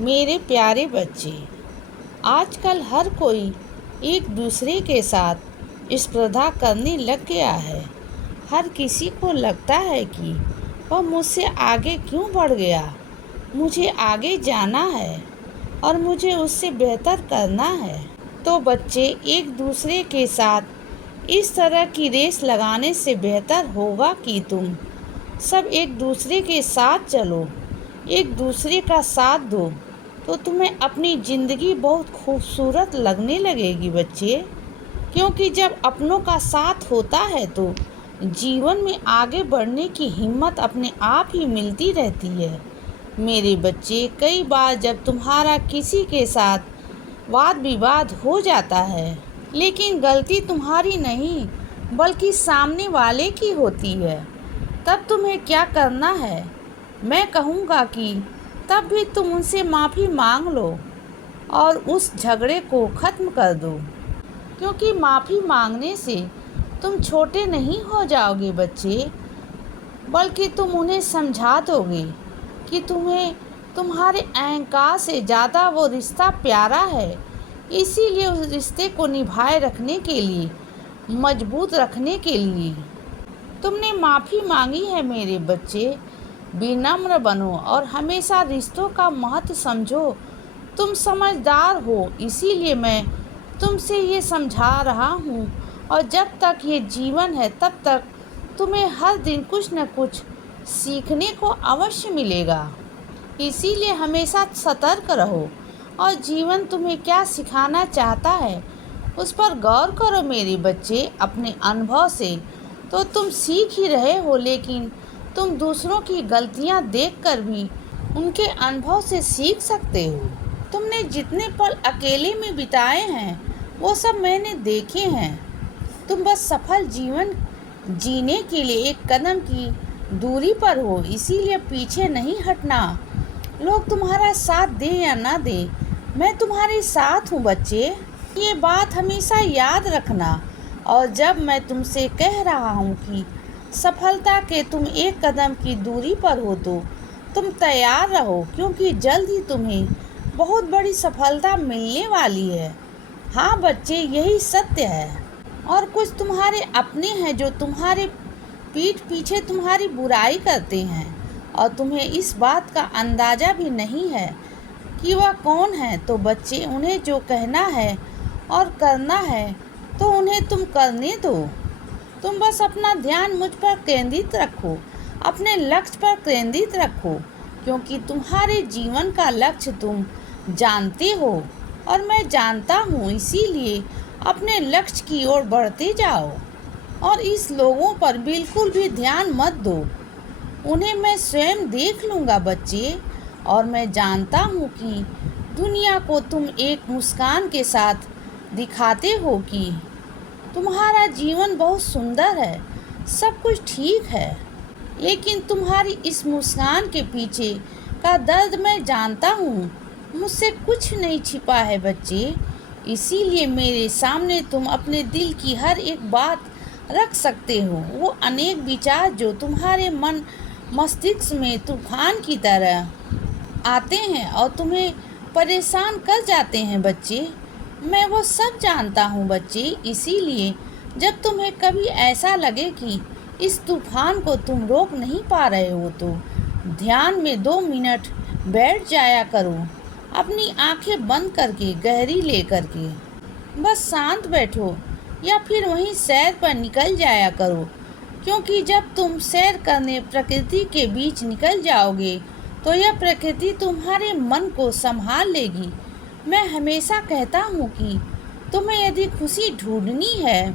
मेरे प्यारे बच्चे, आजकल हर कोई एक दूसरे के साथ स्पर्धा करने लग गया है। हर किसी को लगता है कि वह मुझसे आगे क्यों बढ़ गया, मुझे आगे जाना है और मुझे उससे बेहतर करना है। तो बच्चे, एक दूसरे के साथ इस तरह की रेस लगाने से बेहतर होगा कि तुम सब एक दूसरे के साथ चलो, एक दूसरे का साथ दो, तो तुम्हें अपनी ज़िंदगी बहुत खूबसूरत लगने लगेगी बच्चे। क्योंकि जब अपनों का साथ होता है तो जीवन में आगे बढ़ने की हिम्मत अपने आप ही मिलती रहती है। मेरे बच्चे, कई बार जब तुम्हारा किसी के साथ वाद विवाद हो जाता है, लेकिन गलती तुम्हारी नहीं बल्कि सामने वाले की होती है, तब तुम्हें क्या करना है? मैं कहूँगा कि तब भी तुम उनसे माफ़ी मांग लो और उस झगड़े को ख़त्म कर दो। क्योंकि माफ़ी मांगने से तुम छोटे नहीं हो जाओगे बच्चे, बल्कि तुम उन्हें समझा दोगे कि तुम्हें तुम्हारे अहंकार से ज़्यादा वो रिश्ता प्यारा है। इसीलिए उस रिश्ते को निभाए रखने के लिए, मजबूत रखने के लिए तुमने माफ़ी मांगी है। मेरे बच्चे, विनम्र बनो और हमेशा रिश्तों का महत्व समझो। तुम समझदार हो, इसीलिए मैं तुमसे ये समझा रहा हूँ। और जब तक ये जीवन है तब तक तुम्हें हर दिन कुछ न कुछ सीखने को अवश्य मिलेगा। इसीलिए हमेशा सतर्क रहो और जीवन तुम्हें क्या सिखाना चाहता है उस पर गौर करो। मेरे बच्चे, अपने अनुभव से तो तुम सीख ही रहे हो, लेकिन तुम दूसरों की गलतियां देखकर भी उनके अनुभव से सीख सकते हो। तुमने जितने पल अकेले में बिताए हैं वो सब मैंने देखे हैं। तुम बस सफल जीवन जीने के लिए एक कदम की दूरी पर हो, इसीलिए पीछे नहीं हटना। लोग तुम्हारा साथ दे या ना दे, मैं तुम्हारे साथ हूँ बच्चे। ये बात हमेशा याद रखना। और जब मैं तुमसे कह रहा हूँ कि सफलता के तुम एक कदम की दूरी पर हो तो तुम तैयार रहो, क्योंकि जल्द ही तुम्हें बहुत बड़ी सफलता मिलने वाली है। हाँ बच्चे, यही सत्य है। और कुछ तुम्हारे अपने हैं जो तुम्हारे पीठ पीछे तुम्हारी बुराई करते हैं और तुम्हें इस बात का अंदाज़ा भी नहीं है कि वह कौन है। तो बच्चे, उन्हें जो कहना है और करना है तो उन्हें तुम करने दो। तुम बस अपना ध्यान मुझ पर केंद्रित रखो, अपने लक्ष्य पर केंद्रित रखो, क्योंकि तुम्हारे जीवन का लक्ष्य तुम जानते हो और मैं जानता हूँ। इसीलिए अपने लक्ष्य की ओर बढ़ते जाओ और इस लोगों पर बिल्कुल भी ध्यान मत दो। उन्हें मैं स्वयं देख लूँगा बच्चे। और मैं जानता हूँ कि दुनिया को तुम एक मुस्कान के साथ दिखाते हो कि तुम्हारा जीवन बहुत सुंदर है, सब कुछ ठीक है। लेकिन तुम्हारी इस मुस्कान के पीछे का दर्द मैं जानता हूँ। मुझसे कुछ नहीं छिपा है बच्चे। इसीलिए मेरे सामने तुम अपने दिल की हर एक बात रख सकते हो। वो अनेक विचार जो तुम्हारे मन मस्तिष्क में तूफान की तरह आते हैं और तुम्हें परेशान कर जाते हैं बच्चे, मैं वो सब जानता हूँ बच्चे। इसीलिए जब तुम्हें कभी ऐसा लगे कि इस तूफान को तुम रोक नहीं पा रहे हो तो ध्यान में 2 मिनट बैठ जाया करो, अपनी आंखें बंद करके, गहरी ले करके बस शांत बैठो या फिर वहीं सैर पर निकल जाया करो। क्योंकि जब तुम सैर करने प्रकृति के बीच निकल जाओगे तो यह प्रकृति तुम्हारे मन को संभाल लेगी। मैं हमेशा कहता हूँ कि तुम्हें यदि खुशी ढूंढनी है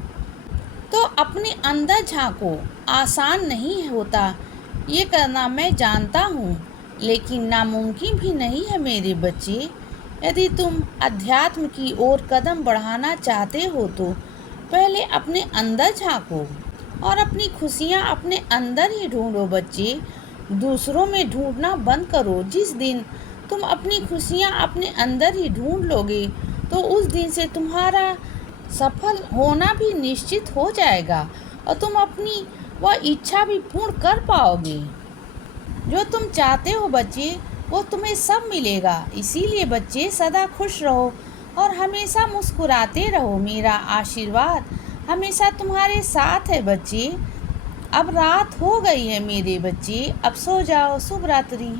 तो अपने अंदर झांको। आसान नहीं होता ये करना, मैं जानता हूँ, लेकिन नामुमकिन भी नहीं है मेरे बच्चे। यदि तुम अध्यात्म की ओर कदम बढ़ाना चाहते हो तो पहले अपने अंदर झांको और अपनी खुशियाँ अपने अंदर ही ढूंढो बच्चे। दूसरों में ढूंढना बंद करो। जिस दिन तुम अपनी खुशियाँ अपने अंदर ही ढूंढ लोगे तो उस दिन से तुम्हारा सफल होना भी निश्चित हो जाएगा और तुम अपनी वह इच्छा भी पूर्ण कर पाओगे जो तुम चाहते हो बच्चे। वो तुम्हें सब मिलेगा। इसीलिए बच्चे सदा खुश रहो और हमेशा मुस्कुराते रहो। मेरा आशीर्वाद हमेशा तुम्हारे साथ है बच्चे। अब रात हो गई है मेरे बच्चे, अब सो जाओ। शुभ रात्रि।